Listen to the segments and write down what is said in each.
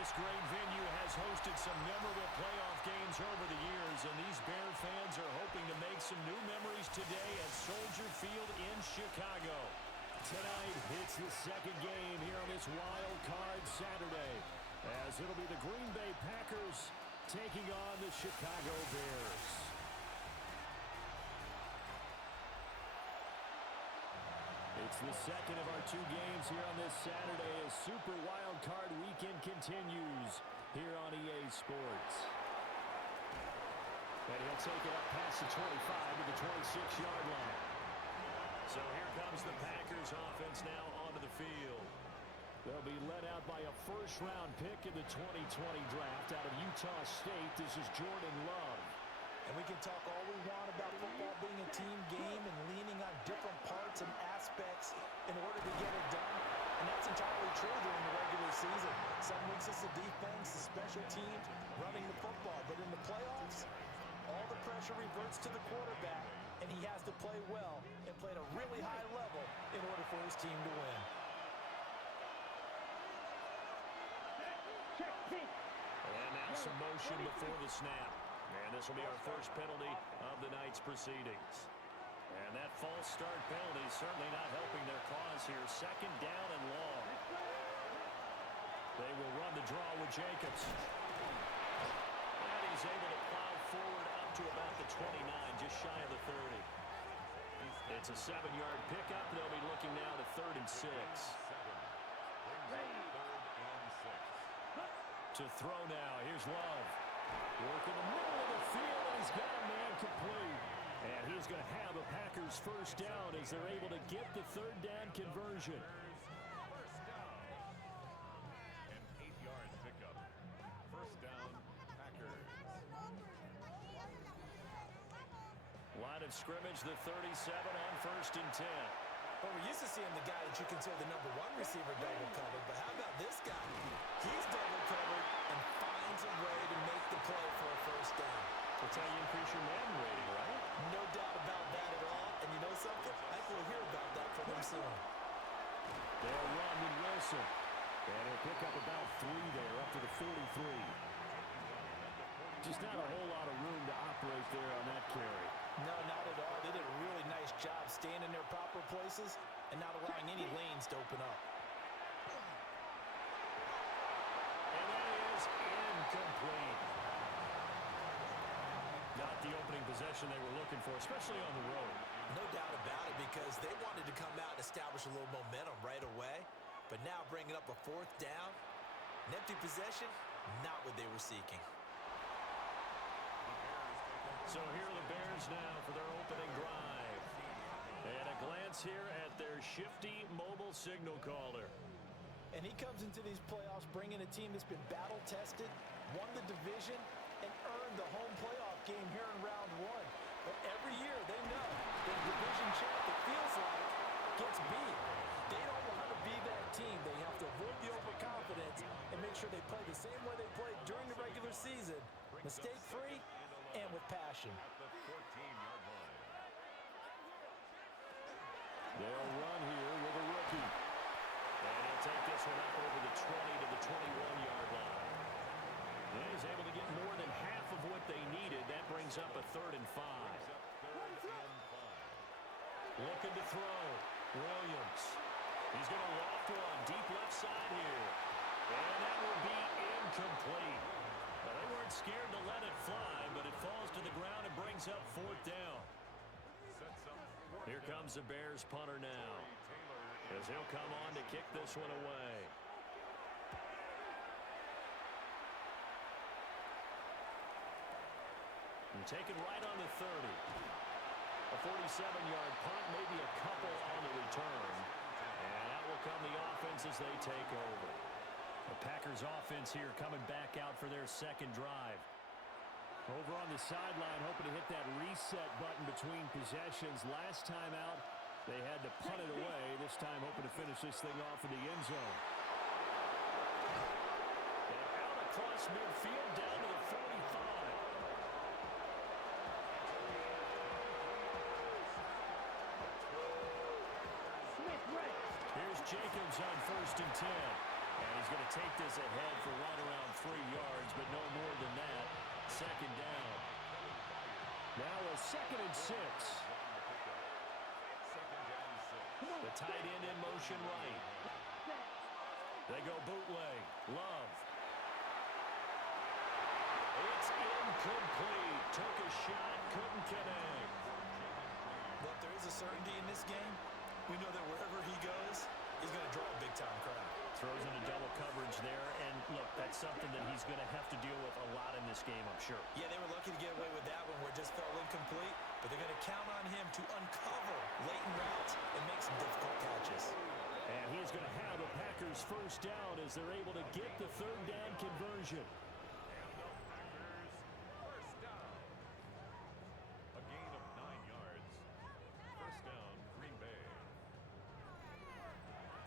This great venue has hosted some memorable playoff games over the years, and these Bear fans are hoping to make some new memories today at Soldier Field in Chicago. Tonight, it's the second game here on this Wild Card Saturday, as it'll be the Green Bay Packers taking on the Chicago Bears. It's the second of our two games here on this Saturday as Super Wild Card Weekend continues here on EA Sports. And he'll take it up past the 25 to the 26-yard line. So here comes the Packers offense now onto the field. They'll be led out by a first-round pick in the 2020 draft out of Utah State. This is Jordan Love. And we can talk all we want about football being a team game and leaning on different parts and aspects in order to get it done. And that's entirely true during the regular season. Some weeks it's the defense, the special teams, running the football. But in the playoffs, all the pressure reverts to the quarterback, and he has to play well and play at a really high level in order for his team to win. And now some motion before the snap. And this will be our first penalty of the night's proceedings. And that false start penalty certainly not helping their cause here. Second down and long. They will run the draw with Jacobs. And he's able to plow forward up to about the 29, just shy of the 30. It's a 7-yard pickup. They'll be looking now to 3rd and 6. To throw now. Here's Love. Working the middle of the field, and he's got a man complete. And he's going to have a Packers first down as they're able to get the 3rd down conversion. An 8-yard pickup. First down, Packers. Line of scrimmage, the 37 on 1st and 10. Well, we're used to seeing the guy that you consider the number 1 receiver double covered, but how about this guy? He's double covered and finds a way to make the play for a first down. That's how you increase your man rating, right? No doubt about that at all. And you know something? I think we'll hear about that from him soon. They'll run with Wilson. And he'll pick up about 3 there, up to the 43. Just not a whole lot of room to operate there on that carry. No, not at all. They did a really nice job staying in their proper places and not allowing any lanes to open up. And that is incomplete. Not the opening possession they were looking for, especially on the road. No doubt about it, because they wanted to come out and establish a little momentum right away. But now bringing up a 4th down, an empty possession, not what they were seeking. So here are the Bears now for their opening drive. And a glance here at their shifty mobile signal caller. And he comes into these playoffs bringing a team that's been battle-tested, won the division, and earned the home playoff game here in round 1. But every year they know that a division champ, it feels like, gets beat. They don't want to be that team. They have to avoid the overconfidence and make sure they play the same way they played during the regular season, mistake-free and with passion. At the 14-yard line. They'll run here with a rookie. And he'll take this one up over the 20 to the 21-yard line. And he's able to get more than half of what they needed. That brings up a 3rd and 5. Looking to throw. Williams. He's going to loft one deep left side here. And that will be incomplete. Well, they weren't scared to let it fly, but it falls to the ground and brings up 4th down. Here comes the Bears punter now, as he'll come on to kick this one away. And taken right on the 30. A 47-yard punt, maybe a couple on the return. And out will come the offense as they take over. The Packers offense here coming back out for their second drive. Over on the sideline, hoping to hit that reset button between possessions. Last time out, they had to punt it away. This time hoping to finish this thing off in the end zone. And out across midfield down to the 45. Here's Jacobs on 1st and 10. And he's going to take this ahead for right around 3 yards, but no more than that. Second down. Now a 2nd and 6. The tight end in motion right. They go bootleg. Love. It's incomplete. Took a shot, couldn't connect. Look, there is a certainty in this game. We know that wherever he goes, he's going to draw a big-time crowd. Throws into double coverage there, and look, that's something that he's going to have to deal with a lot in this game, I'm sure. Yeah, they were lucky to get away with that one where it just fell incomplete, but they're going to count on him to uncover latent routes and make some difficult catches. And he's going to have the Packers first down as they're able to get the 3rd down conversion. First down. A gain of 9 yards. First down, Green Bay.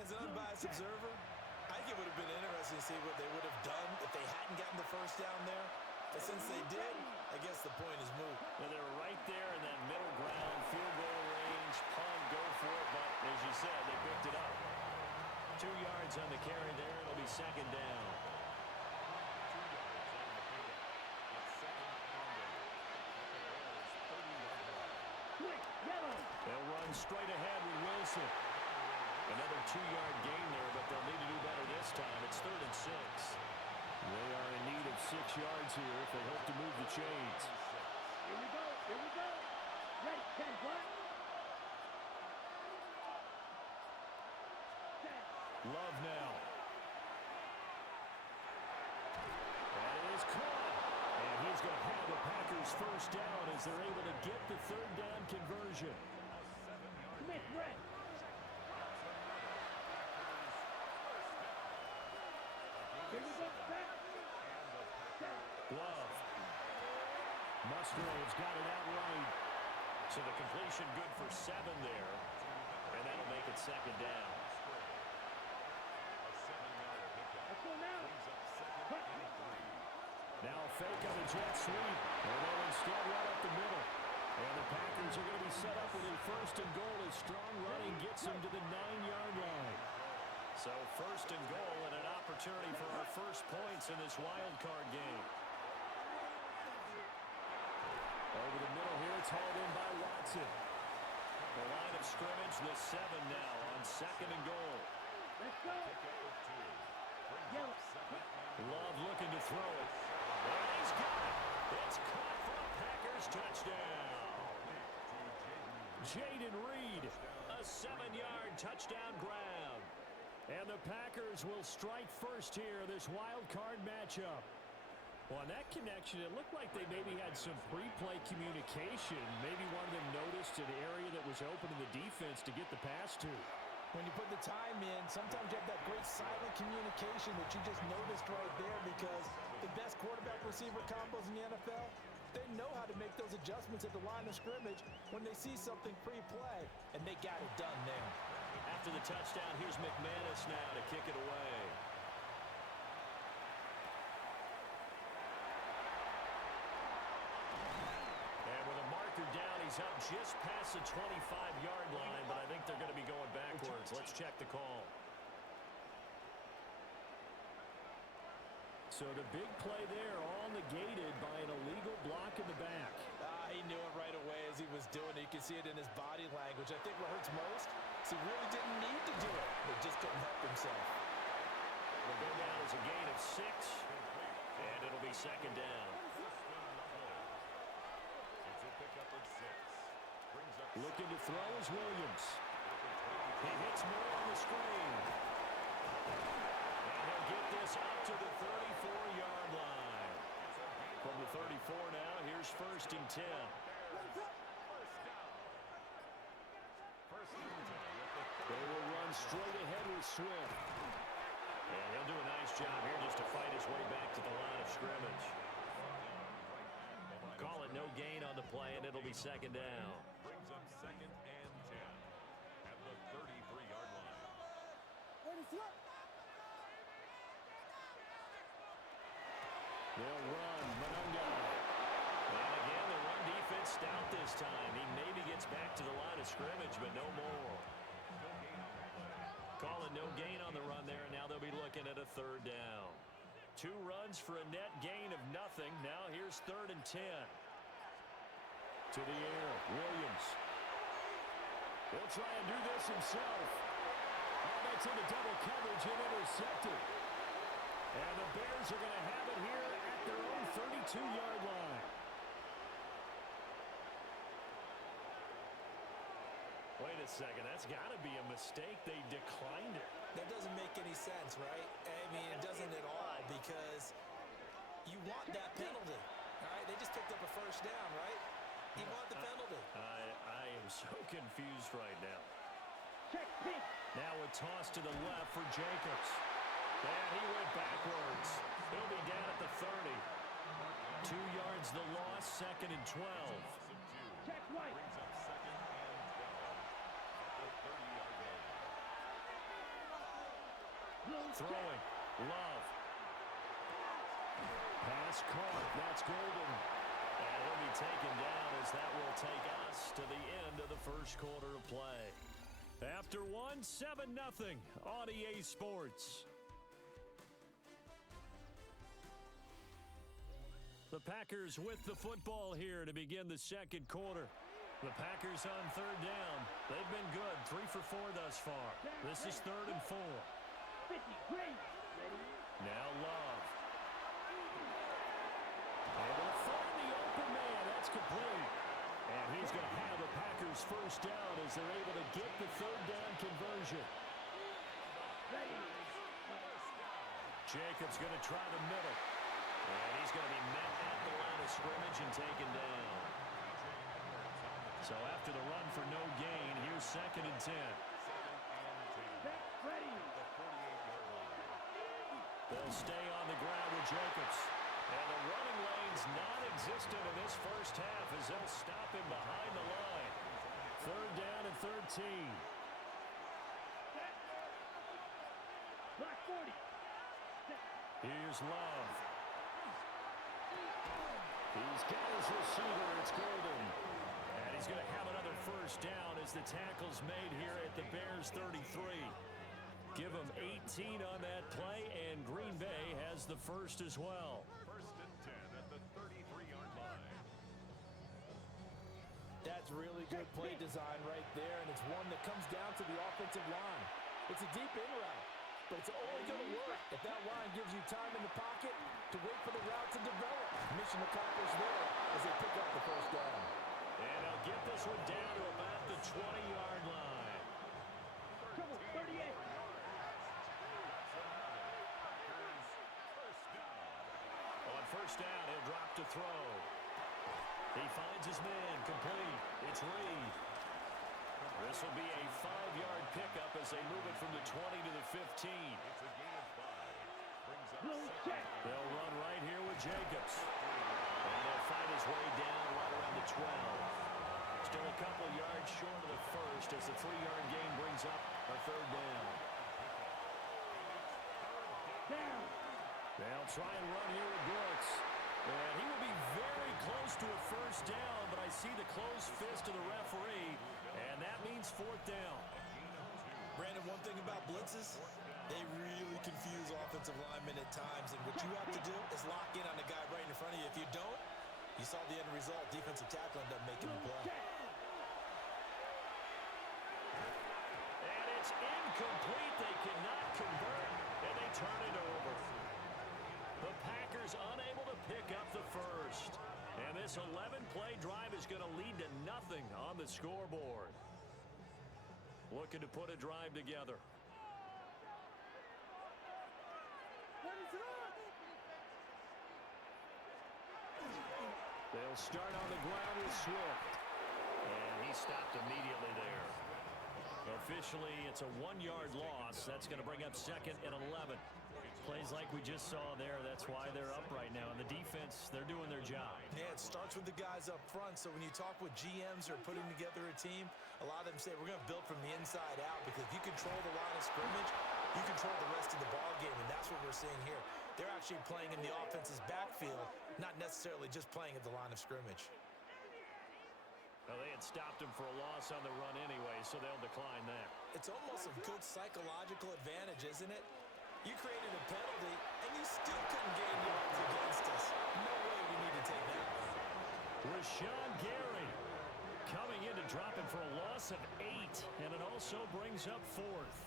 As an unbiased observer, I think it would have been interesting to see what they would have done if they hadn't gotten the first down there. But since they did, I guess the point is moot. Well, they were right there in that middle ground, field goal range, punt, go for it, but as you said, they picked it up. 2 yards on the carry there, it'll be second down. They'll run straight ahead with Wilson. Another 2-yard gain there, but they'll need to do better this time. It's 3rd and 6. They are in need of 6 yards here if they hope to move the chains. Here we go, here we go. Ready, 10, what? Love now. That is caught. And he's going to have the Packers first down as they're able to get the 3rd down conversion. Smith, red. Here we go, set. Love. Musgrave's got it out right. So the completion good for 7 there. And that'll make it second down. Let's go now. Now a fake on the jet sweep. And they'll instead run up the middle. And the Packers are going to be set up with a 1st and goal as strong running gets them to the 9-yard line. So 1st and goal and an opportunity for our first points in this wild card game. Over the middle here, it's hauled in by Watson. The line of scrimmage, the 7 now on 2nd and goal. Let's go. Yellow. Love looking to throw it. And he's got it. It's caught for a Packers touchdown. Jaden Reed, a 7-yard touchdown grab. And the Packers will strike first here, this wild card matchup. Well, on that connection, it looked like they maybe had some pre-play communication. Maybe one of them noticed an area that was open in the defense to get the pass to. When you put the time in, sometimes you have that great silent communication that you just noticed right there because the best quarterback-receiver combos in the NFL, they know how to make those adjustments at the line of scrimmage when they see something pre-play, and they got it done there. After the touchdown, here's McManus now to kick it away. And with a marker down, he's up just past the 25-yard line, but I think they're going to be going backwards. Let's check the call. So the big play there, all negated by an illegal block in the back. He knew it right away as he was doing it. You can see it in his body language. I think what hurts most is he really didn't need to do it, but just couldn't help himself. It'll go down as a gain of 6, and it'll be second down. Looking to throw is Williams. He hits more on the screen. And he'll get this up to the 34-yard line. From the 34 now, here's 1st and 10. They will run straight ahead with Swift. And he'll do a nice job here just to fight his way back to the line of scrimmage. Call it no gain on the play, and it'll be second down. Brings up 2nd and 10 at the 33-yard line. They'll run. Monunga. And again, the run defense stout this time. He maybe gets back to the line of scrimmage, but no more. Call it no gain on the run there, and now they'll be looking at a third down. 2 runs for a net gain of nothing. Now here's 3rd and 10. To the air, Williams. He'll try and do this himself. Oh, that's into double coverage and intercepted. And the Bears are going to have it here at their own 32-yard line. Wait a second, that's got to be a mistake. They declined it. That doesn't make any sense, right? I mean, it doesn't at all, because you want that penalty. All right, they just picked up a first down, right? You want the penalty. I am so confused right now. Check pink. Now a toss to the left for Jacobs. And he went backwards. He'll be down at the 30. 2 yards the loss, 2nd and 12. Check right. Brings up 2nd and 12 at the 30-yard line. Throwing. Love. Pass caught. That's Golden. And he'll be taken down as that will take us to the end of the first quarter of play. After 1, 7-0 on EA Sports. The Packers with the football here to begin the second quarter. The Packers on 3rd down. They've been good, 3 for 4 thus far. This is 3rd and 4. 50, green. Ready? Now Love. Able to find the open man. That's complete. And he's going to have the Packers first down as they're able to get the 3rd down conversion. Ready. Jacobs going to try the middle. And he's going to be met at the line of scrimmage and taken down. So after the run for no gain, here's 2nd and 10. Back ready. They'll stay on the ground with Jacobs. And the running lane's non-existent in this first half as they'll stop him behind the line. 3rd down and 13. Black 40. Here's Love. He's got his receiver. It's Golden. And he's going to have another first down as the tackle's made here at the Bears 33. Give them 18 on that play, and Green Bay has the first as well. 1st and 10 at the 33-yard line. That's really good play design right there, and it's one that comes down to the offensive line. It's a deep in route, but it's only going to work if that line gives you time in the pocket to wait for the route to develop. Mission accomplished there as they pick up the first down. And they'll get this one down to about the 20-yard line. Trouble 38. On first down, he'll drop to throw. He finds his man, complete. It's Reed. This will be a 5-yard pickup as they move it from the 20 to the 15. It's a gain of 5. Brings up Blue 2nd. check. They'll run right here with Jacobs. And they'll fight his way down right around the 12. Still a couple yards short of the first as the 3-yard gain brings up a 3rd down. Down. They'll try and run here with Brooks. And he will be very close to a first down, but I see the closed fist of the referee, and that means 4th down. Brandon, one thing about blitzes, they really confuse offensive linemen at times, and what you have to do is lock in on the guy right in front of you. If you don't, you saw the end result. Defensive tackle ended up making the play. And it's incomplete. They cannot convert, and they turn it over. The Packers unable to pick up the first. And this 11-play drive is going to lead to nothing on the scoreboard. Looking to put a drive together. They'll start on the ground with Swift. And he stopped immediately there. Officially, it's a 1-yard loss. That's going to bring up 2nd and 11. Plays like we just saw there. That's why they're up right now. And the defense, they're doing their job. Yeah, it starts with the guys up front. So when you talk with GMs who are putting together a team, a lot of them say we're going to build from the inside out, because if you control the line of scrimmage, you control the rest of the ball game, and that's what we're seeing here. They're actually playing in the offense's backfield, not necessarily just playing at the line of scrimmage. Well, they had stopped him for a loss on the run anyway, so they'll decline that. It's almost a good psychological advantage, isn't it? You created a penalty, and you still couldn't gain yards against us. No way we need to take that one. Rashawn Gary coming in to drop him for a loss of 8, and it also brings up 4th.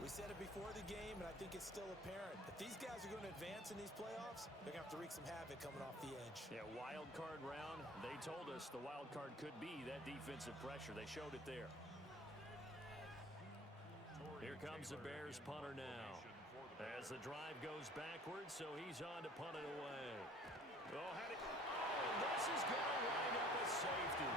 We said it before the game, and I think it's still apparent. If these guys are going to advance in these playoffs, they're going to have to wreak some havoc coming off the edge. Yeah, wild card round. They told us the wild card could be that defensive pressure. They showed it there. Here comes the Bears punter now. As the drive goes backwards, so he's on to punt it away. This is going to wind up a safety.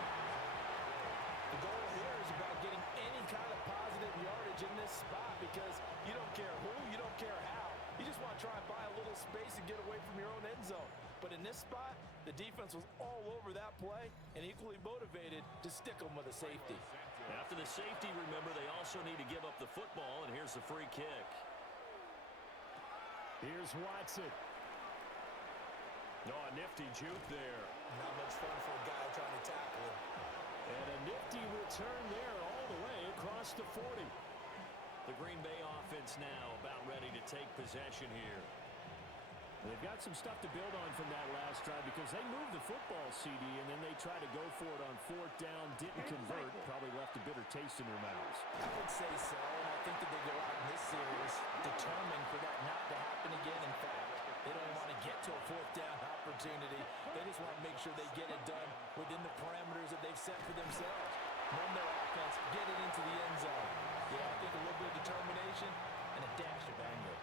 The goal here is about getting any kind of positive yardage in this spot because you don't care who, you don't care how. You just want to try and buy a little space and get away from your own end zone. But in this spot, the defense was all over that play and equally motivated to stick them with a safety. After the safety, remember, they also need to give up the football, and here's the free kick. Here's Watson. Oh, a nifty juke there. Not much fun for a guy trying to tackle him. And a nifty return there all the way across the 40. The Green Bay offense now about ready to take possession here. They've got some stuff to build on from that last drive because they moved the football, CD, and then they tried to go for it on 4th down, didn't convert, probably left a bitter taste in their mouths. I would say so, and I think that they go out in this series determined for that not to happen again. In fact, they don't want to get to a 4th down opportunity. They just want to make sure they get it done within the parameters that they've set for themselves. Run their offense, get it into the end zone. Yeah, I think a little bit of determination and a dash of anger.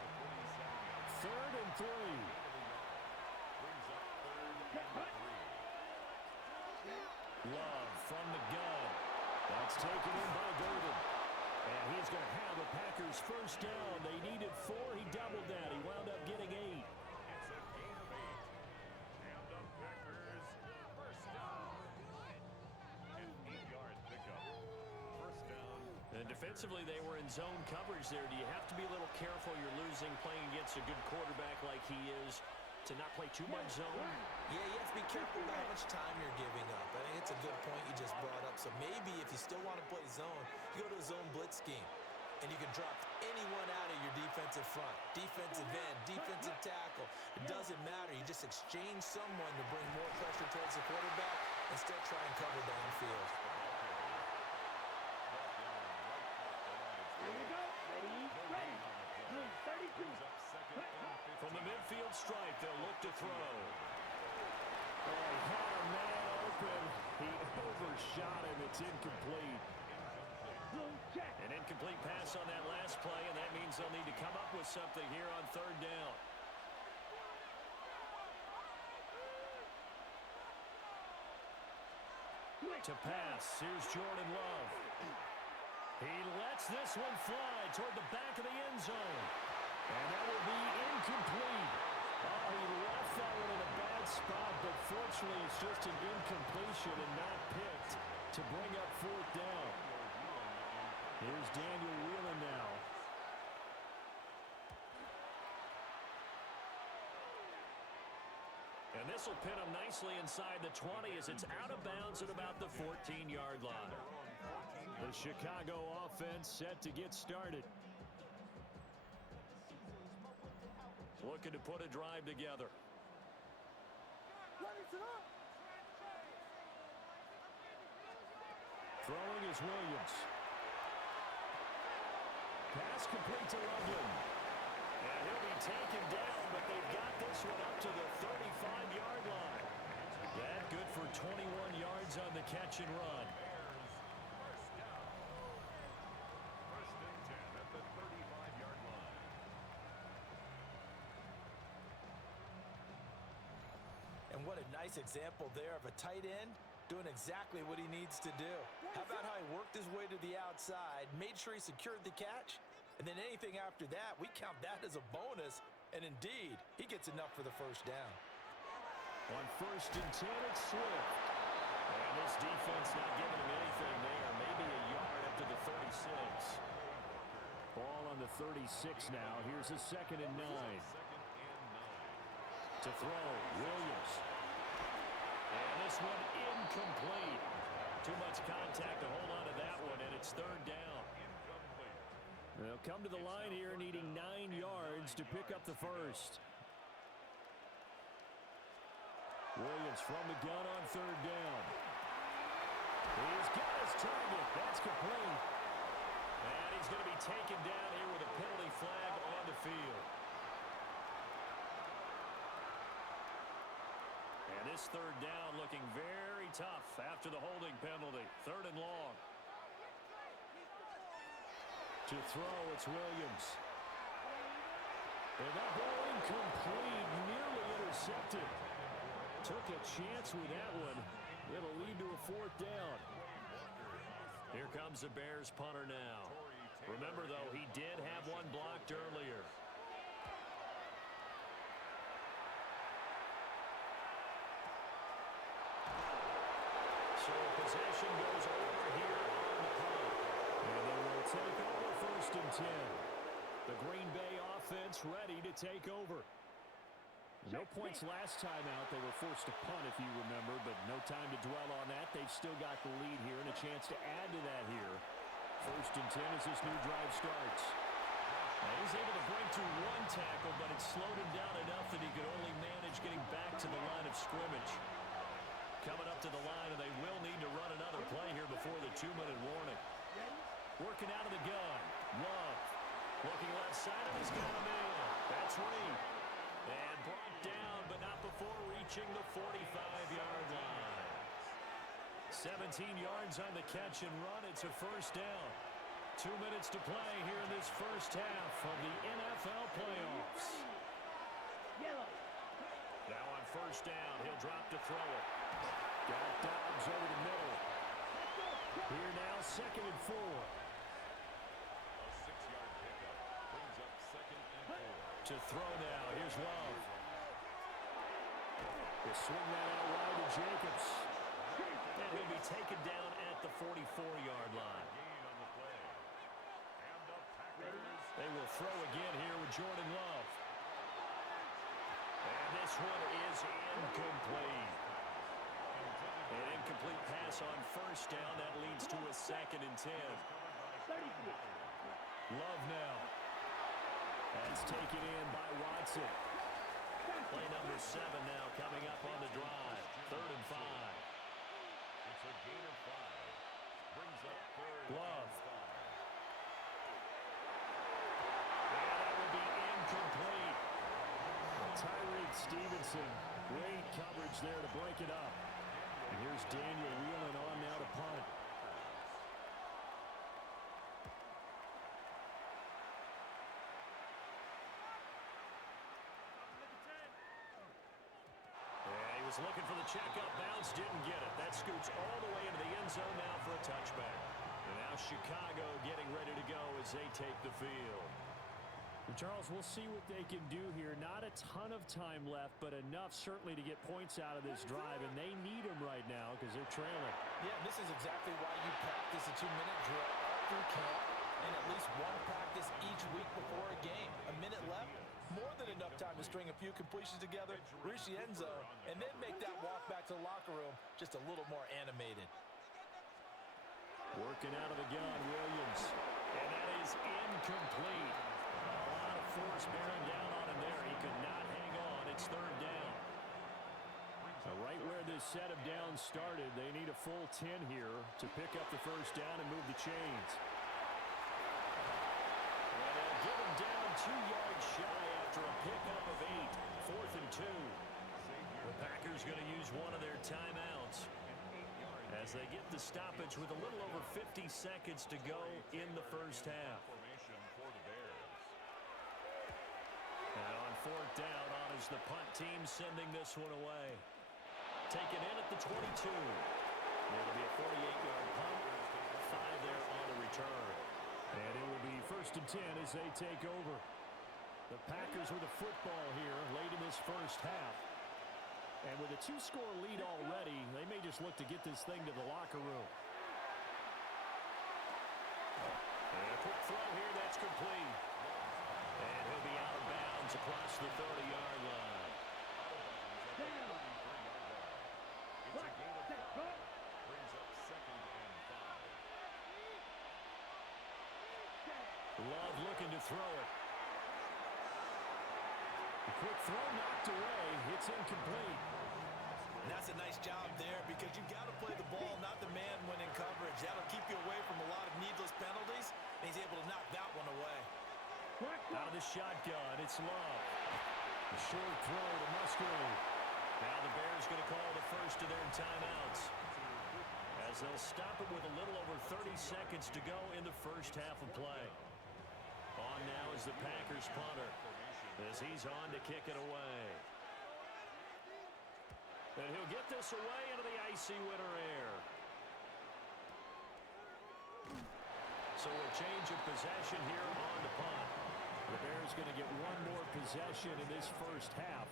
3rd and 3. Love from the gun. That's taken in by Golden. And he's going to have the Packers first down. They needed 4. He doubled that. He wound up getting 8. It's a gain of 8. And the Packers first down. An 8-yard pickup. First down. And defensively, they were in zone coverage there. Do you have to be a little careful? You're losing playing against a good quarterback like he is to not play too much zone? Yeah, you have to be careful about how much time you're giving up. I think it's a good point you just brought up. So maybe if you still want to play zone, you go to a zone blitz scheme. And you can drop anyone out of your defensive front. Defensive end, defensive tackle. It doesn't matter. You just exchange someone to bring more pressure towards the quarterback and still try and cover downfield. Here we go. Ready, ready. 32. From the midfield stripe, they'll look to throw. Oh, he had a man open. He overshot him. It's incomplete. An incomplete pass on that last play, and that means they'll need to come up with something here on 3rd down. To pass, here's Jordan Love. He lets this one fly toward the back of the end zone. And that will be incomplete. Oh, he left that one in a bad spot, but fortunately it's just an incompletion and not picked to bring up 4th down. Here's Daniel Whelan now. And this will pin him nicely inside the 20 as it's out of bounds at about the 14-yard line. The Chicago offense set to get started. Looking to put a drive together. Throwing is Williams. Pass complete to Loveland. And he'll be taken down, but they've got this one up to the 35-yard line. That good for 21 yards on the catch and run. First and 10 at the 35-yard line. And what a nice example there of a tight end doing exactly what he needs to do. How about how he worked his way to the outside, made sure he secured the catch, and then anything after that, we count that as a bonus. And indeed, he gets enough for the first down. On 1st and 10, it's Swift. And this defense not giving him anything there. Maybe a yard up to the 36. Ball on the 36 now. Here's a 2nd and 9. To throw, Williams. And this one incomplete. Too much contact to hold on to that one, and it's 3rd down. They'll come to the line here needing 9 yards to pick up the first. Williams from the gun on third down. He's got his target. That's complete. And he's going to be taken down here with a penalty flag on the field. And this third down looking very tough after the holding penalty. Third and long. To throw, it's Williams. And that ball incomplete, nearly intercepted. Took a chance with that one. It'll lead to a fourth down. Here comes the Bears punter now. Remember, though, he did have one blocked earlier. So possession goes over here on the punt. And they will take over first and 10. The Green Bay offense ready to take over. No points last time out. They were forced to punt, if you remember, but no time to dwell on that. They've still got the lead here and a chance to add to that here. First and 10 as this new drive starts. And he's able to break through one tackle, but it slowed him down enough that he could only manage getting back to the line of scrimmage. Coming up to the line, and they will need to run another play here before the 2-minute warning. Working out of the gun. Love. Looking left side, and he's got him in. That's Reed. And brought down, but not before reaching the 45-yard line. 17 yards on the catch and run. It's a first down. 2 minutes to play here in this first half of the NFL playoffs. Now on first down, he'll drop to throw it. Got Dobbs over the middle. Here now, 2nd and 4. A 6-yard pickup brings up 2nd and 4. To throw now, here's Love. He'll swing that out wide to Jacobs. And he'll be taken down at the 44-yard line. Gain on the play. And the Packers. They will throw again here with Jordan Love. And this one is incomplete. An incomplete pass on first down. That leads to a 2nd and 10. Love now. That's taken in by Watson. Play number 7 now coming up on the drive. 3rd and 5. It's a gain of 5. Brings up 3rd Love. and 5. And that will be incomplete. Tyreek Stevenson. Great coverage there to break it up. And here's Daniel wheeling on now to punt. Looking for the checkup bounce, didn't get it. That scoots all the way into the end zone now for a touchback. And now Chicago getting ready to go as they take the field. And Charles, we'll see what they can do here. Not a ton of time left, but enough certainly to get points out of this drive, and they need them right now because they're trailing. Yeah, this is exactly why you practice a 2-minute drill all through camp and at least one practice each week before a game. A minute left. More than enough time to string a few completions together, reach the end zone, and then make that walk back to the locker room just a little more animated. Working out of the gun, Williams. And that is incomplete. A lot of force bearing down on him there. He could not hang on. It's 3rd down. Right where this set of downs started, they need a full 10 here to pick up the first down and move the chains. And they'll give him down 2 yards shy after a pickup of 8. 4th and 2. The Packers going to use one of their timeouts as they get the stoppage with a little over 50 seconds to go in the first half. Formation for the Bears. And on 4th down, on is the punt team sending this one away. Taken in at the 22. It'll be a 48-yard punt. 5 there on the return. And it will be 1st and 10 as they take over. The Packers with a football here late in this first half. And with a 2-score lead already, they may just look to get this thing to the locker room. And a quick throw here, that's complete. And he'll be out of bounds across the 30-yard line. It's a gain of 5. Brings up 2nd and 5. Love looking to throw it. The quick throw knocked away. It's incomplete. And that's a nice job there because you've got to play the ball, not the man when in coverage. That'll keep you away from a lot of needless penalties, and he's able to knock that one away. Out of the shotgun, it's Love. The short throw to Musgrave. Now the Bears going to call the first of their timeouts, as they'll stop it with a little over 30 seconds to go in the first half of play. On now is the Packers punter, as he's on to kick it away. And he'll get this away into the icy winter air. So a change of possession here on the punt. The Bears going to get one more possession in this first half.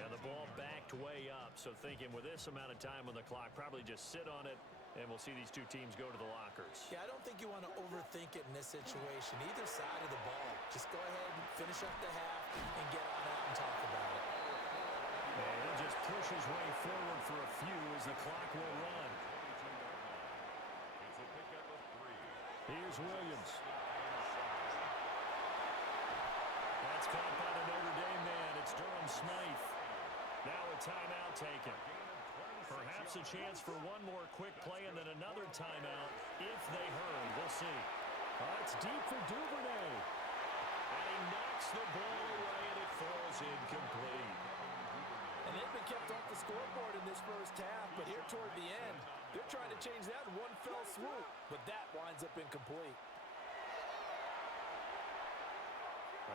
And the ball backed way up. So thinking with this amount of time on the clock, probably just sit on it, and we'll see these two teams go to the lockers. Yeah, I don't think you want to overthink it in this situation. Either side of the ball. Just go ahead and finish up the half and get on out and talk about it. And he'll just push his way forward for a few as the clock will run. It's a pickup of 3. Here's Williams. That's caught by the Notre Dame man. It's Durham Smythe. Now a timeout taken. Perhaps a chance for one more quick play and then another timeout if they hurry. We'll see. It's deep for Duvernay. And he knocks the ball away and it falls incomplete. And they've been kept off the scoreboard in this first half, but here toward the end, they're trying to change that in one fell swoop, but that winds up incomplete.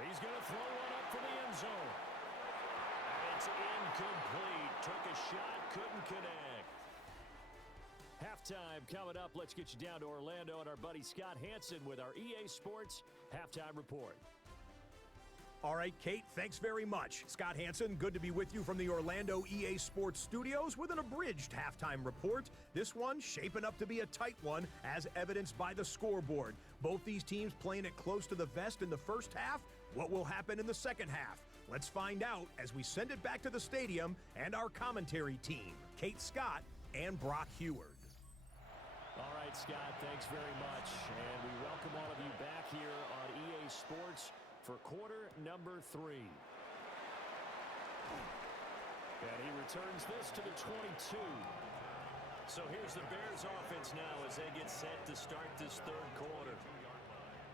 He's going to throw one up for the end zone. And it's incomplete. Took a shot, couldn't connect. Halftime coming up. Let's get you down to Orlando and our buddy Scott Hansen with our EA Sports Halftime Report. All right, Kate, thanks very much. Scott Hansen, good to be with you from the Orlando EA Sports Studios with an abridged halftime report. This one shaping up to be a tight one, as evidenced by the scoreboard. Both these teams playing it close to the vest in the first half. What will happen in the second half? Let's find out as we send it back to the stadium and our commentary team, Kate Scott and Brock Heward. All right, Scott, thanks very much. And we welcome all of you back here on EA Sports for quarter number 3. And he returns this to the 22. So here's the Bears offense now as they get set to start this third quarter.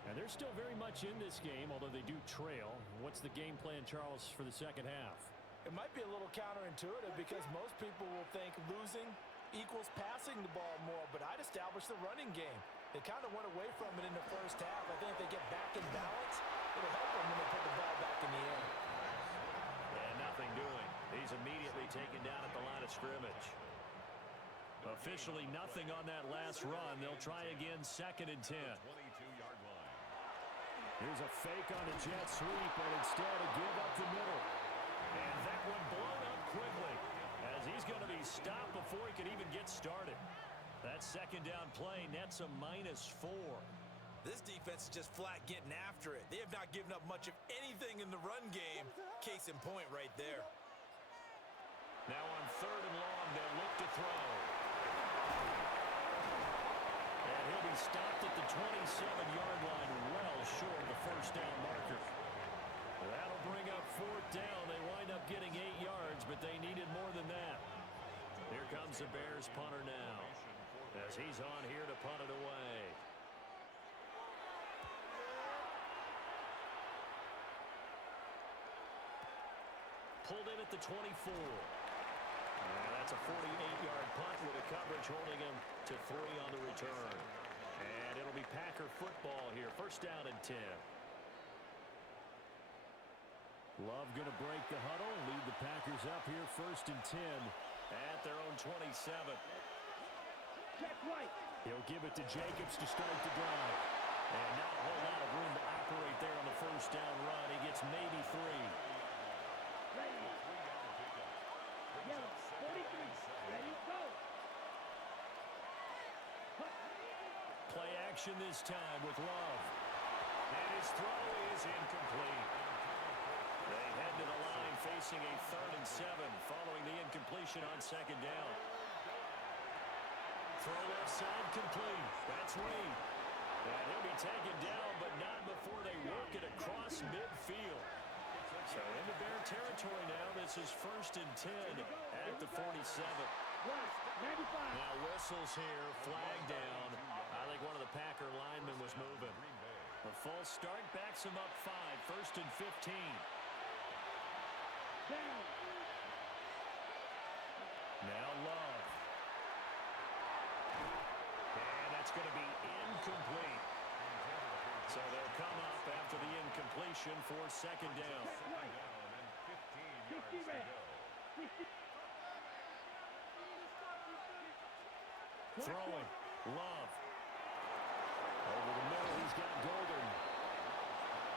And they're still very much in this game, although they do trail. What's the game plan, Charles, for the second half? It might be a little counterintuitive because most people will think losing equals passing the ball more, but I'd establish the running game. They kind of went away from it in the first half. I think if they get back in balance, it'll help them when they put the ball back in the air. And nothing doing. He's immediately taken down at the line of scrimmage. Officially nothing on that last run. They'll try again, 2nd and 10. 22-yard line. Here's a fake on a jet sweep, but instead a give up the middle. And that one blown up quickly, as he's going to be stopped before he can even get started. That second down play nets a -4. This defense is just flat getting after it. They have not given up much of anything in the run game. Case in point right there. Now on 3rd and long, they'll look to throw. And he'll be stopped at the 27-yard line, well short of the first down marker. That'll bring up 4th down. They wind up getting 8 yards, but they needed more than that. Here comes the Bears punter now, as he's on here to punt it away. Pulled in at the 24. And that's a 48-yard punt with a coverage holding him to 3 on the return. And it'll be Packer football here. 1st down and 10. Love going to break the huddle, lead the Packers up here 1st and 10 at their own 27. Check right. He'll give it to Jacobs to start the drive. And not a whole lot of room to operate there on the 1st down run. He gets maybe 3. Ready. Yellow. 43. Ready, go. Play action this time with Love. And his throw is incomplete. They head to the line facing a 3rd and 7 following the incompletion on 2nd down. Throw left side complete. That's Reed. And he'll be taken down, but not before they work it across midfield. So into Bear territory now. This is 1st and 10 at the 47. Now whistles here, flag down. I think one of the Packer linemen was moving. The false start backs him up 5, 1st and 15. Now Love. And that's going to be incomplete. So they'll come up after the incompletion for 2nd down. Throwing. Love. Over the middle, he's got Golden.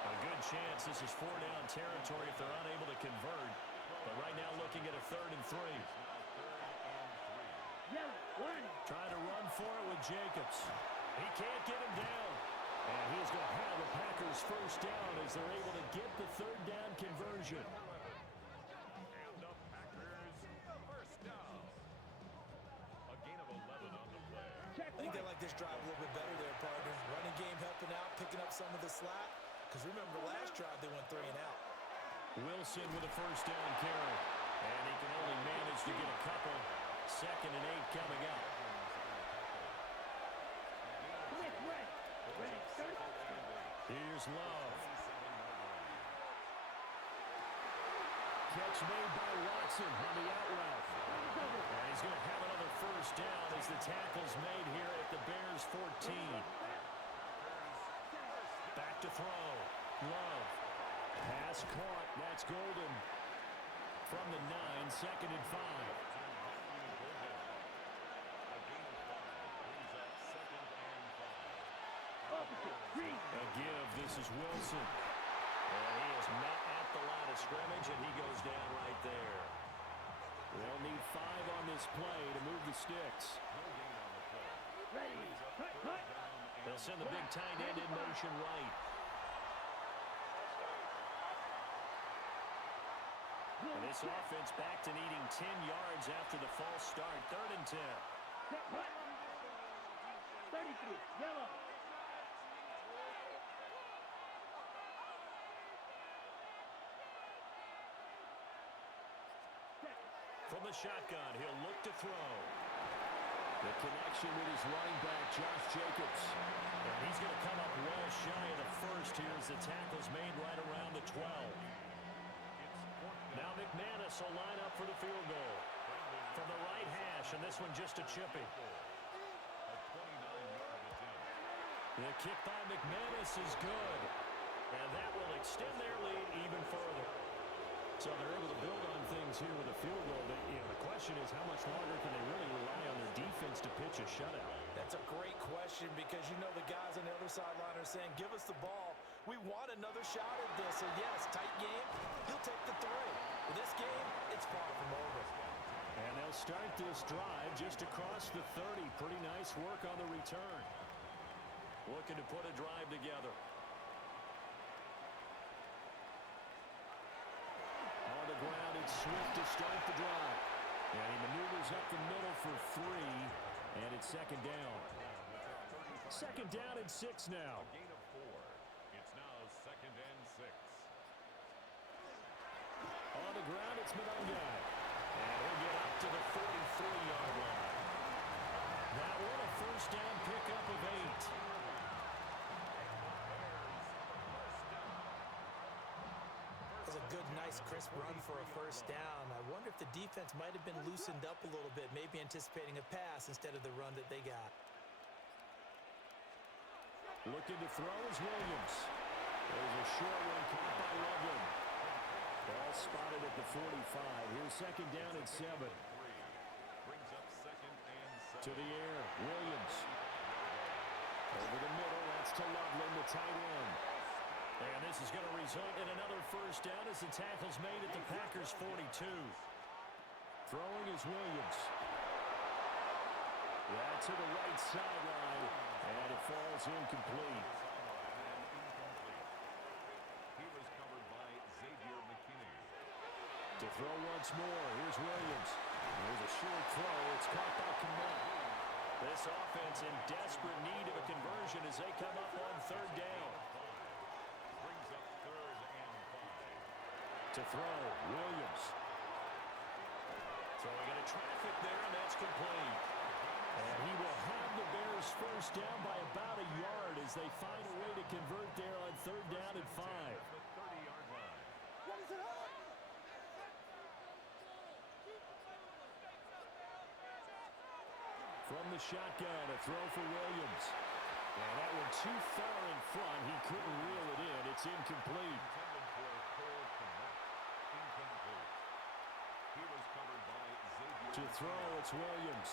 A good chance this is 4-down territory if they're unable to convert. But right now looking at a 3rd and 3. Trying to run for it with Jacobs. He can't get him down. And he's going to have the Packers 1st down as they're able to get the 3rd down conversion. And the Packers 1st down. A gain of 11 on the play. I think they like this drive a little bit better there, partner. Running game helping out, picking up some of the slack. Because remember, last drive they went 3 and out. Wilson with a 1st down carry. And he can only manage to get a couple. 2nd and 8 coming up. Here's Love. Catch made by Watson on the out route. And he's going to have another 1st down as the tackle's made here at the Bears 14. Back to throw. Love. Pass caught. That's Golden. From the 9, 2nd and 5. A give, this is Wilson. And he is met at the line of scrimmage, and he goes down right there. They'll need 5 on this play to move the sticks. They'll send the big tight end in motion right. And this offense back to needing 10 yards after the false start. 3rd and 10. 33, yellow. From the shotgun, he'll look to throw. The connection with his running back, Josh Jacobs. And he's going to come up well shy of the 1st here as the tackle's made right around the 12. Now McManus will line up for the field goal. From the right hash, and this one just a chippy. The kick by McManus is good. And that will extend their lead even further. So they're able to build on things here with a field goal. The question is, how much longer can they really rely on their defense to pitch a shutout? That's a great question because you know the guys on the other sideline are saying, give us the ball. We want another shot at this. So, yes, tight game. He'll take the 3. In this game, it's far from over. And they'll start this drive just across the 30. Pretty nice work on the return. Looking to put a drive together. On the ground, it's Swift to start the drive. And he maneuvers up the middle for 3. And it's 2nd down. 2nd down and 6 now. A gain of 4. It's now 2nd and 6. On the ground, it's Mononga. And he'll get up to the 43-yard line. That one a 1st down pickup of 8. That was a good, nice, crisp run for a 1st down. I wonder if the defense might have been loosened up a little bit, maybe anticipating a pass instead of the run that they got. Looking to throw is Williams. There's a short one caught by Loveland. Ball spotted at the 45. Here's 2nd down and 7. Brings up 2nd and 7. To the air, Williams. Over the middle, that's to Loveland, the tight end. And this is going to result in another 1st down as the tackle's made at the Packers' 42. Throwing is Williams. That's to the right sideline, and it falls incomplete. He was covered by Xavier McKinney. To throw once more, here's Williams. There's a short throw. It's caught by Kmet. This offense in desperate need of a conversion as they come up on third down. Brings up 3rd and 5. To throw, Williams. Throwing into traffic there, and that's complete. And he will have the Bears first down by about a yard as they find a way to convert there on third down and 5. The 30-yard line. From the shotgun, a throw for Williams. And that one too far in front. He couldn't reel it in. It's incomplete. Intended for Cole Kmet. Incomplete. He was covered by Xavier. To throw, it's Williams.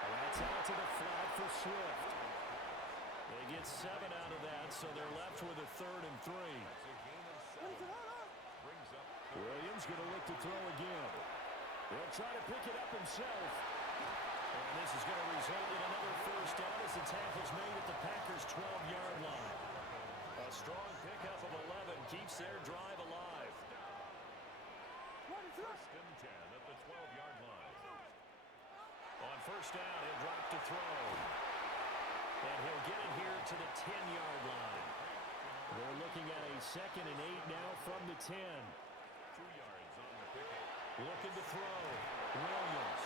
And that's out to the flat for Swift. They get 7 out of that, so they're left with a 3rd and 3. That's a gain of 7. Brings up Williams going to look to throw again. He'll try to pick it up himself. And this is going to result in another first down as the tackle's made at the Packers' 12-yard line. A strong pickup of 11 keeps their drive alive. 1st and 10 at the 12-yard line. On first down, he'll drop to throw. And he'll get it here to the 10-yard line. They're looking at a 2nd and 8 now from the 10. 2 yards on the pickup. Looking to throw. Williams.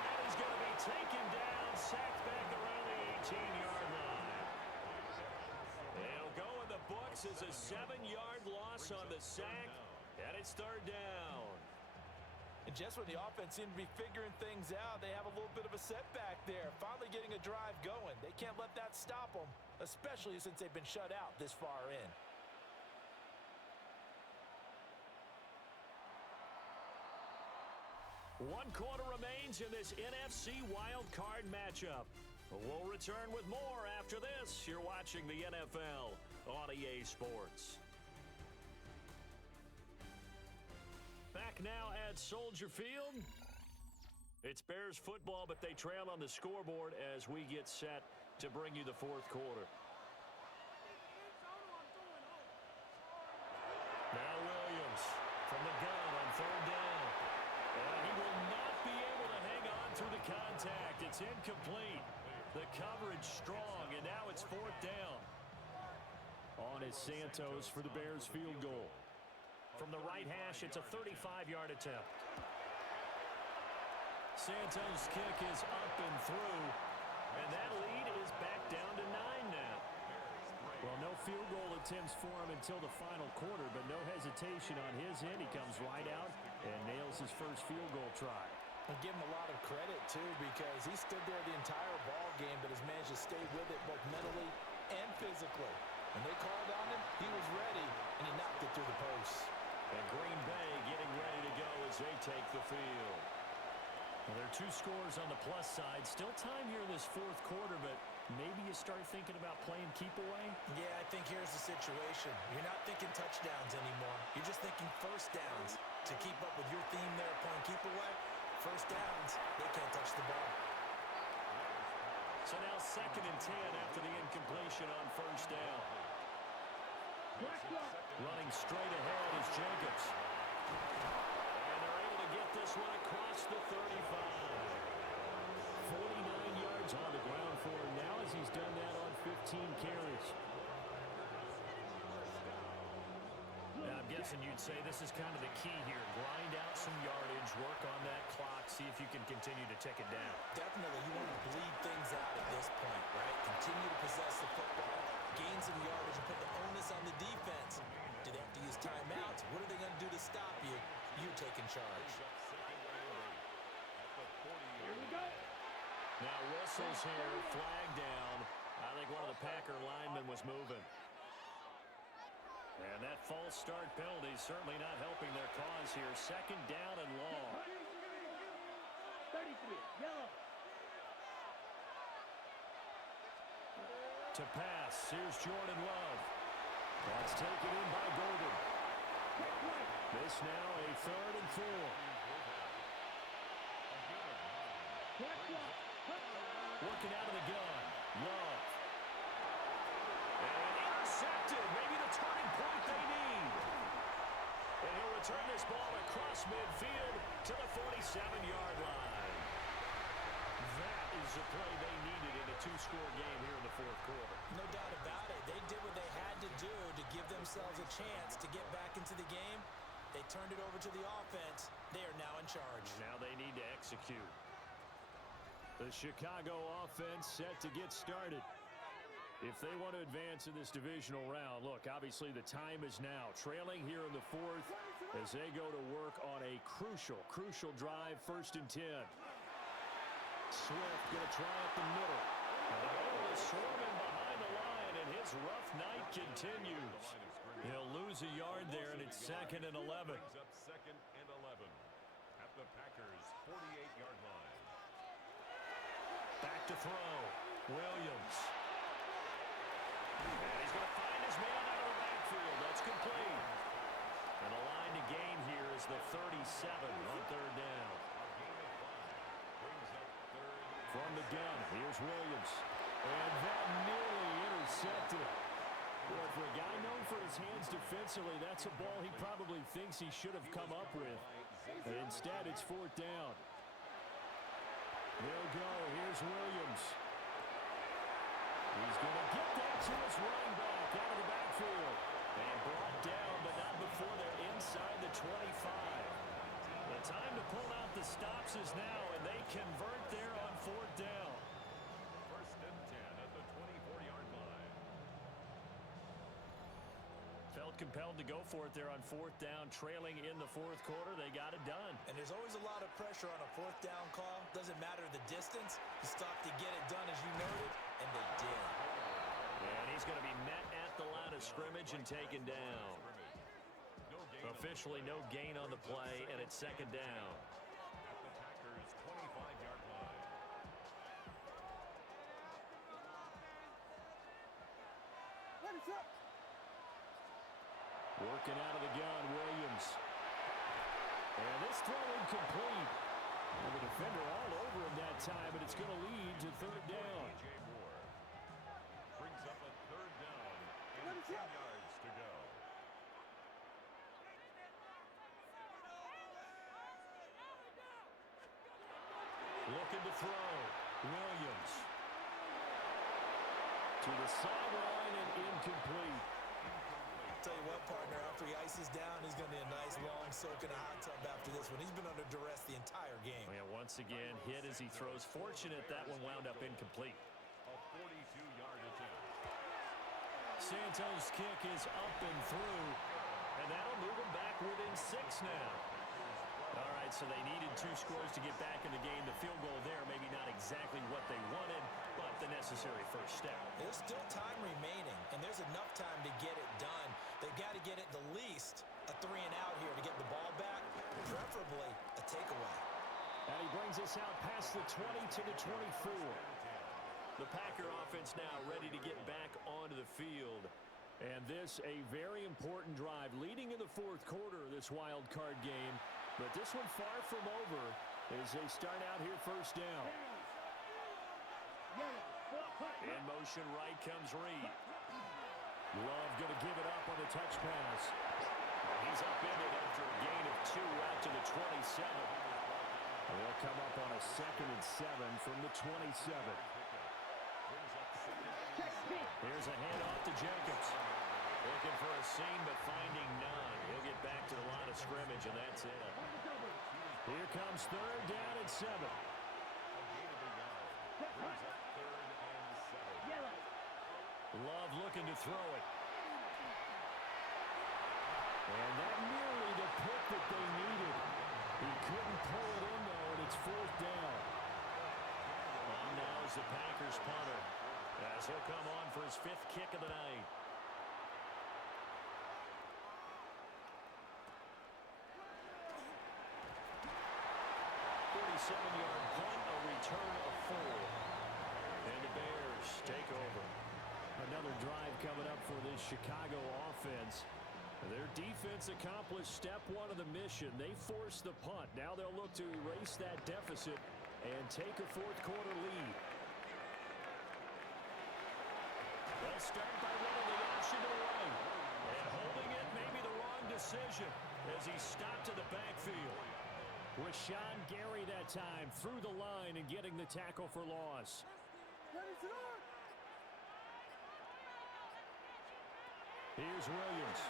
And he's going to be taken down, sacked back around the 18-yard line. It'll go in the books as a 7-yard loss on the sack, and it's third down. And just when the offense seemed to be figuring things out, they have a little bit of a setback there. Finally getting a drive going. They can't let that stop them, especially since they've been shut out this far in. One quarter remains in this NFC Wild Card matchup. We'll return with more after this. You're watching the NFL on EA Sports. Back now at Soldier Field. It's Bears football, but they trail on the scoreboard as we get set to bring you the fourth quarter. Now Williams from the gun on third down. And he will not be able to hang on through the contact. It's incomplete. The coverage strong, and now it's 4th down. On is Santos for the Bears field goal. From the right hash, it's a 35-yard attempt. Santos' kick is up and through, and that lead is back down to 9 now. Well, no field goal attempts for him until the final quarter, but no hesitation on his end. He comes right out and nails his first field goal try. And give him a lot of credit, too, because he stood there the entire ball game but has managed to stay with it both mentally and physically. When they called on him, he was ready, and he knocked it through the post. And Green Bay getting ready to go as they take the field. Well, there are 2 scores on the plus side. Still time here in this fourth quarter, but maybe you start thinking about playing keep away? Yeah, I think here's the situation. You're not thinking touchdowns anymore. You're just thinking first downs. To keep up with your theme there, playing keep away, first downs, they can't touch the ball. So now 2nd and 10 after the incompletion on first down. Running straight ahead is Jacobs. And they're able to get this one across the 35. 49 yards on the ground for him now as he's done that on 15 carries. Now, I'm guessing you'd say this is kind of the key here. Grind out some yardage, work on that clock, see if you can continue to tick it down. Definitely, you want to bleed things out at this point, right? Continue to possess the football, gain some yardage, and put the onus on the defense. Do they have to use timeouts? What are they going to do to stop you? You're taking charge. Here we go. Now whistles here, flag down. I think one of the Packer linemen was moving. And that false start penalty certainly not helping their cause here. 2nd down and long. 33, yellow. To pass, here's Jordan Love. That's taken in by Golden. This now a 3rd and 4. Working out of the gun. Love. And intercepted. Maybe the turning point they need. And he'll return this ball across midfield to the 47-yard line. is a play they needed in a two-score game here in the fourth quarter. No doubt about it. They did what they had to do to give themselves a chance to get back into the game. They turned it over to the offense. They are now in charge. Now they need to execute. The Chicago offense set to get started. If they want to advance in this divisional round, look, obviously the time is now. Trailing here in the fourth as they go to work on a crucial drive, 1st and 10. Swift going to try up the middle. And swarming behind the line, and his rough night continues. He'll lose a yard there, and it's 2nd and 11. Brings up 2nd and 11 at the Packers' 48-yard line. Back to throw. Williams. And he's going to find his man out of the backfield. That's complete. And the line to gain here is the 37 on 3rd down. From the gun, here's Williams. And that nearly intercepted. Boy, for a guy known for his hands defensively, that's a ball he probably thinks he should have come up with. And instead, it's 4th down. They'll go. Here's Williams. He's going to get that to his running back out of the backfield. And brought down, but not before they're inside the 25. The time to pull out the stops is now, and they convert there on 4th down. 1st and 10 at the 24-yard line. Felt compelled to go for it there on 4th down, trailing in the fourth quarter. They got it done. And there's always a lot of pressure on a 4th down call. Doesn't matter the distance. You stop to get it done, as you noted, and they did. And he's going to be met at the line of scrimmage and taken down. Officially no gain on the play, and it's 2nd down. At the Packers' 25-yard line. Working out of the gun, Williams. And this throw incomplete. And the defender all over him that time, but it's going to lead to 3rd down. Brings up a 3rd down and 10 yards to go. Looking to throw. Williams. To the sideline and incomplete. Tell you what, partner, after he ices down, he's going to need a nice long soak in a hot tub after this one. He's been under duress the entire game. Yeah, once again, hit as he throws. Fortunate that one wound up incomplete. A 42-yard attempt. Santos' kick is up and through, and that'll move him back within 6 now. All right, so they needed 2 scores to get back in the game. The field goal there, maybe not exactly what they wanted, but the necessary first step. There's still time remaining, and there's enough time to get it done. They've got to get at the least a 3 and out here to get the ball back, preferably a takeaway. And he brings us out past the 20 to the 24. The Packer offense now ready to get back onto the field. And this a very important drive leading in the fourth quarter of this wild card game. But this one far from over as they start out here 1st down. In motion right comes Reed. Love going to give it up on the touch pass. He's upended after a gain of 2 out to the 27. They'll come up on a 2nd and 7 from the 27. Here's a handoff to Jacobs. Looking for a seam, but finding none. He'll get back to the line of scrimmage, and that's it. Here comes 3rd down and 7. Love looking to throw it. And that nearly the pick that they needed. He couldn't pull it in, though, and it's 4th down. On now is the Packers punter, as he'll come on for his 5th kick of the night. 47-yard punt, a return of 4. And the Bears take over. Another drive coming up for this Chicago offense. Their defense accomplished step 1 of the mission. They forced the punt. Now they'll look to erase that deficit and take a fourth quarter lead. They'll start by running the option to the right. And holding it may be the wrong decision as he stopped to the backfield. Rashawn Gary that time through the line and getting the tackle for loss. Here's Williams.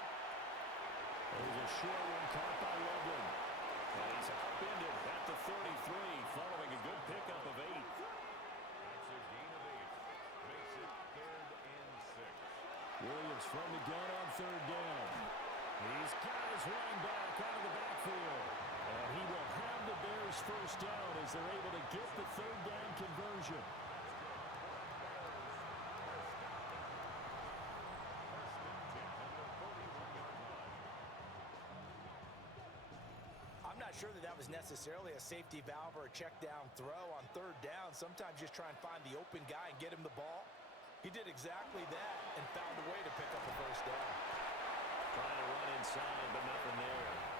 There's a short one caught by Loveland. And he's upended at the 33 following a good pickup of 8. That's a gain of 8. Makes it 3rd and 6. Williams from the gun on 3rd down. He's got his running back out of the backfield. And he will have the Bears first down as they're able to get the 3rd down conversion. I'm not sure that was necessarily a safety valve or a check down throw on 3rd down. Sometimes just try and find the open guy and get him the ball. He did exactly that and found a way to pick up a first down. Trying to run inside, but nothing there.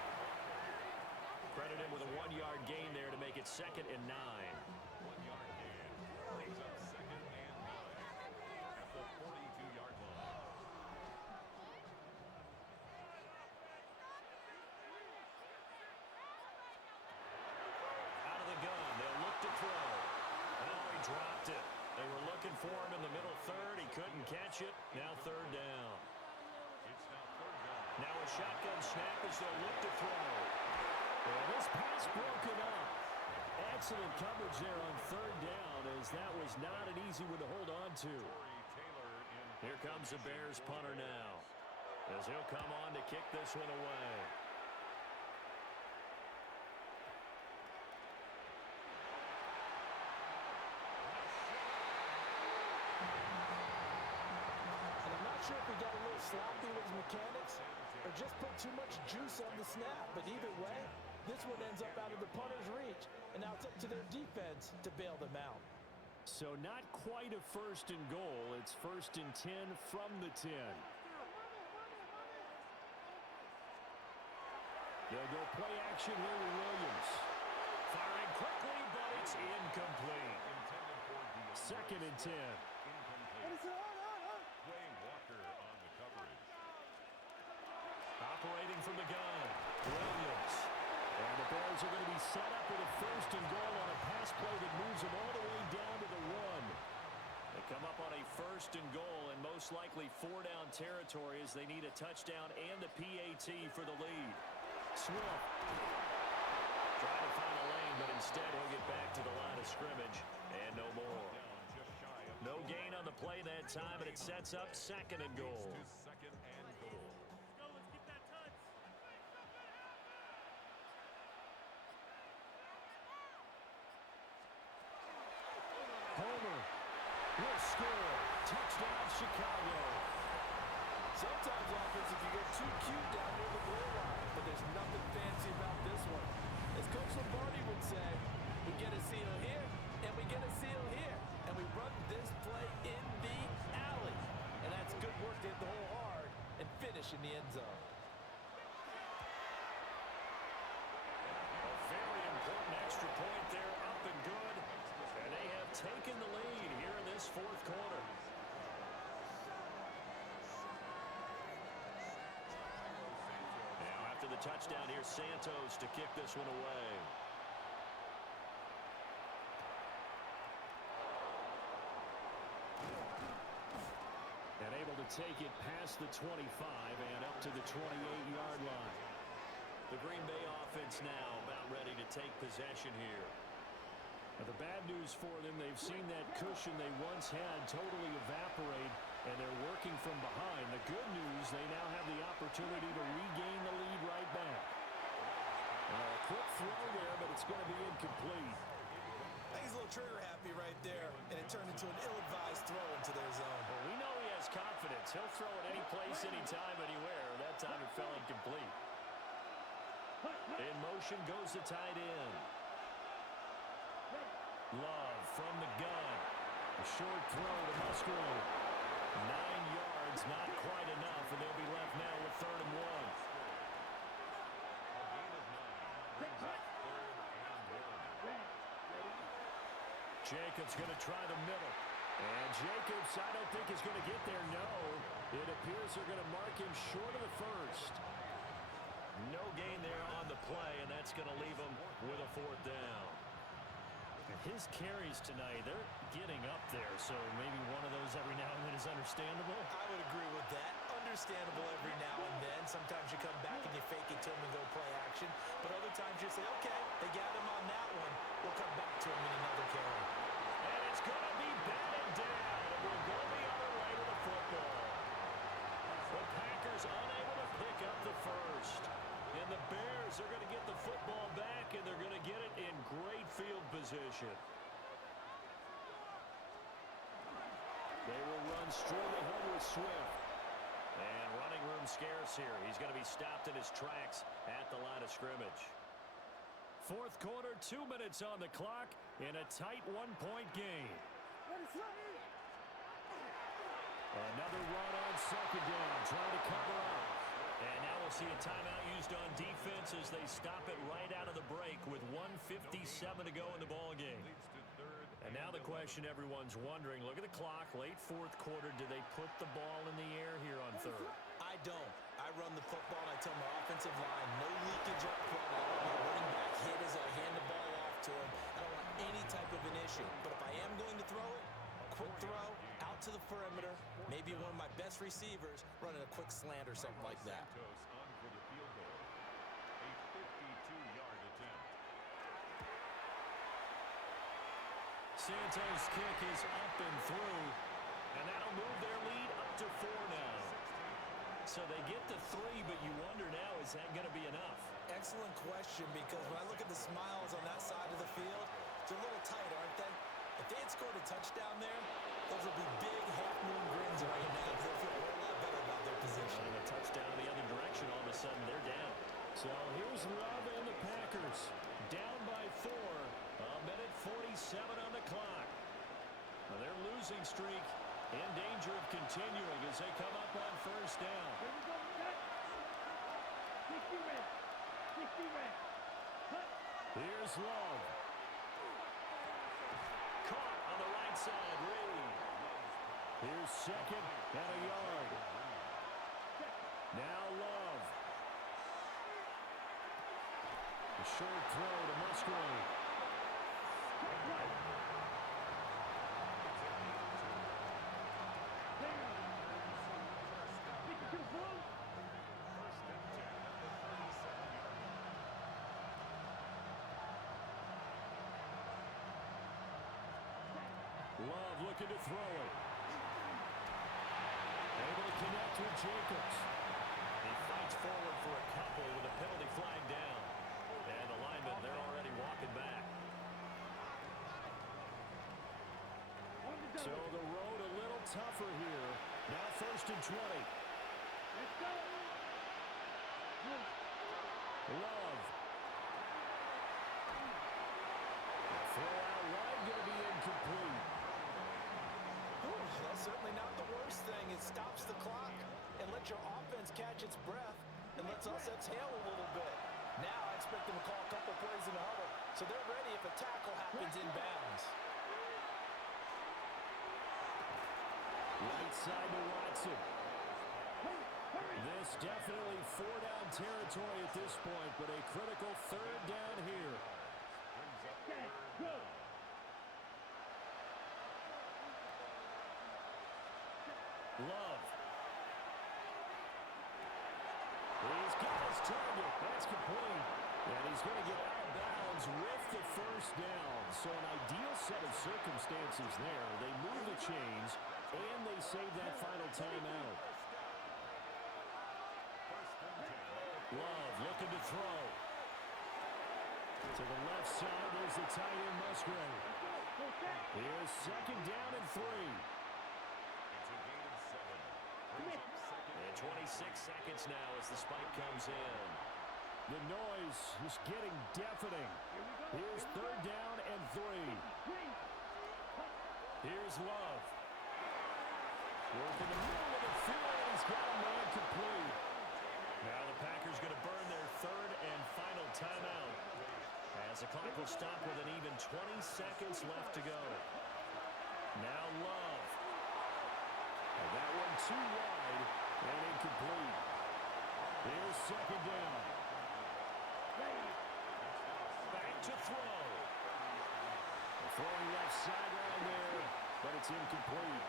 Credit him with a 1-yard gain there to make it 2nd and 9. 1-yard gain. Brings up 2nd and 9 at the 42-yard line. Out of the gun, they'll look to throw. Oh, he dropped it. They were looking for him in the middle 3rd. He couldn't catch it. Now 3rd down. It's now 3rd down. Now a shotgun snap as they'll look to throw. And this pass broken up. Excellent coverage there on 3rd down as that was not an easy one to hold on to. Here comes the Bears punter now as he'll come on to kick this one away. And I'm not sure if he got a little sloppy with his mechanics or just put too much juice on the snap. But either way, this one ends up out of the punter's reach. And now it's up to their defense to bail them out. So not quite a 1st and goal. It's 1st and 10 from the 10. They'll go play action here with Williams. Firing quickly, but it's incomplete. 2nd and 10. Walker on the coverage. Operating from the gun, Williams. And the Bears are going to be set up with a 1st and goal on a pass play that moves them all the way down to the 1. They come up on a 1st and goal and most likely 4-down territory as they need a touchdown and the PAT for the lead. Swift trying to find a lane, but instead he'll get back to the line of scrimmage and no more. No gain on the play that time, and it sets up 2nd and goal. Homer will score. Touchdown, Chicago. Sometimes offense, if you get too cute down near the goal line, but there's nothing fancy about this one. As Coach Lombardi would say, we get a seal here, and we get a seal here, and we run this play in the alley. And that's good work to hit the hole hard and finish in the end zone. A very important extra point there, up and good. And they have taken the lead here in this 4th quarter. Now after the touchdown, here's Santos to kick this one away. And able to take it past the 25 and up to the 28-yard line. The Green Bay offense now about ready to take possession here. Now the bad news for them, they've seen that cushion they once had totally evaporate, and they're working from behind. The good news, they now have the opportunity to regain the lead right back. A quick throw there, but it's going to be incomplete. I think he's a little trigger happy right there, and it turned into an ill-advised throw into their zone. Well, we know he has confidence. He'll throw it any place, anytime, anywhere. That time it fell incomplete. In motion goes the tight end. Love from the gun. A short throw to Musgrave. 9 yards, not quite enough, and they'll be left now with 3rd and 1. Jacobs going to try the middle. And Jacobs, I don't think is going to get there. No. It appears they're going to mark him short of the 1st. No gain there on the play, and that's going to leave him with a 4th down. His carries tonight, they're getting up there, so maybe one of those every now and then is understandable. I would agree with that. Understandable every now and then. Sometimes you come back and you fake it to him and go play action. But other times you say, okay, they got him on that one. We'll come back to him in another carry. And it's going to be batted down. And we'll go the other way with the football. The Packers unable to pick up the first. And the Bears are going to get the football back, and they're going to get it in great field position. They will run straight ahead with Swift. And running room scarce here. He's going to be stopped in his tracks at the line of scrimmage. 4th quarter, 2 minutes on the clock in a tight one-point game. Another run on 2nd down, trying to cover up. And now we'll see a timeout used on defense as they stop it right out of the break with 1:57 to go in the ball game. And now the question everyone's wondering, look at the clock, late 4th quarter, do they put the ball in the air here on 3rd? I don't. I run the football and I tell my offensive line, no leakage up front. I don't want my running back hit as I hand the ball off to him. I don't want any type of an issue. But if I am going to throw it, quick throw, out to the perimeter, maybe one of my best receivers running a quick slant or something like that. Santos' kick is up and through, and that'll move their lead up to 4 now. So they get the 3, but you wonder now, is that going to be enough? Excellent question, because when I look at the smiles on that side of the field, they're a little tight, aren't they? If they had scored a touchdown there, those would be big half-moon grins right now because they'll feel a whole lot better about their position. And a touchdown the other direction, all of a sudden they're down. So here's Love and the Packers, down by 4, a minute 47 on the clock. Well, their losing streak in danger of continuing as they come up on 1st down. Here we go, Jack. 60 red. 60 red. Cut. Here's Love. Caught on the right side, Reed. Here's 2nd and a yard. Now Love. A short throw to Musgrave. Love looking to throw it. Able to connect with Jacobs. He fights forward for a couple with a penalty flag down. And the linemen, they're already walking back. So the road a little tougher here. Now 1st and 20. Let's go. Love. Throw out wide, going to be incomplete. That's certainly not the worst thing. It stops the clock and lets your offense catch its breath and lets us exhale a little bit. Now I expect them to call a couple plays in the huddle, so they're ready if a tackle happens in bounds. Right side to Watson. This definitely 4-down territory at this point, but a critical 3rd down here. Love. He's got his target. That's complete. And he's going to get out of bounds with the 1st down. So an ideal set of circumstances there. They move the chains, and they save that final timeout. Love looking to throw. To the left side, there's the tight end Musgrave. Here's 2nd down and 3. And 26 seconds now as the spike comes in. The noise is getting deafening. Here's 3rd down and 3. Here's Love. Working the middle of the field. He's got a man complete. Now the Packers going to burn their 3rd and final timeout as the clock will stop with an even 20 seconds left to go. Now Love. And that one too wide and incomplete. Here's 2nd down. Bank to throw. Throwing left sideline there, but it's incomplete.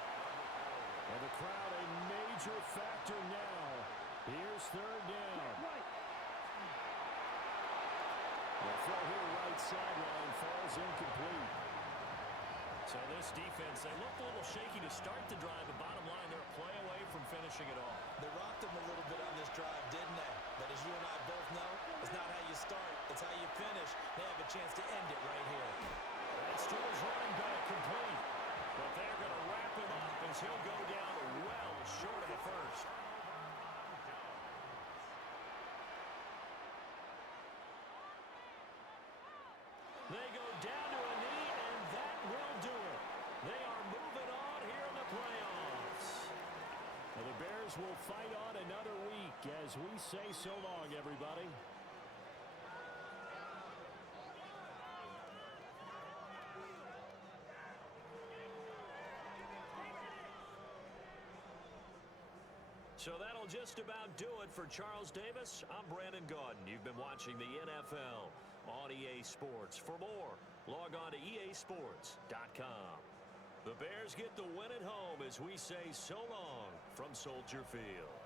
And the crowd a major factor now. Here's third down. The throw here right sideline falls incomplete. So this defense, they looked a little shaky to start the drive, but bottom line, they're a play away from finishing it off. They rocked them a little bit on this drive, didn't they? But as you and I both know, it's not how you start, it's how you finish. They have a chance to end it right here. That's to his running back, complete. But they're going to wrap him up as he'll go down well short of the first. They go down to a knee, and that will do it. They are moving on here in the playoffs. And the Bears will fight on another week as we say so long, everybody. So that'll just about do it for Charles Davis. I'm Brandon Gaudin. You've been watching the NFL on EA Sports. For more, log on to easports.com. The Bears get the win at home as we say so long from Soldier Field.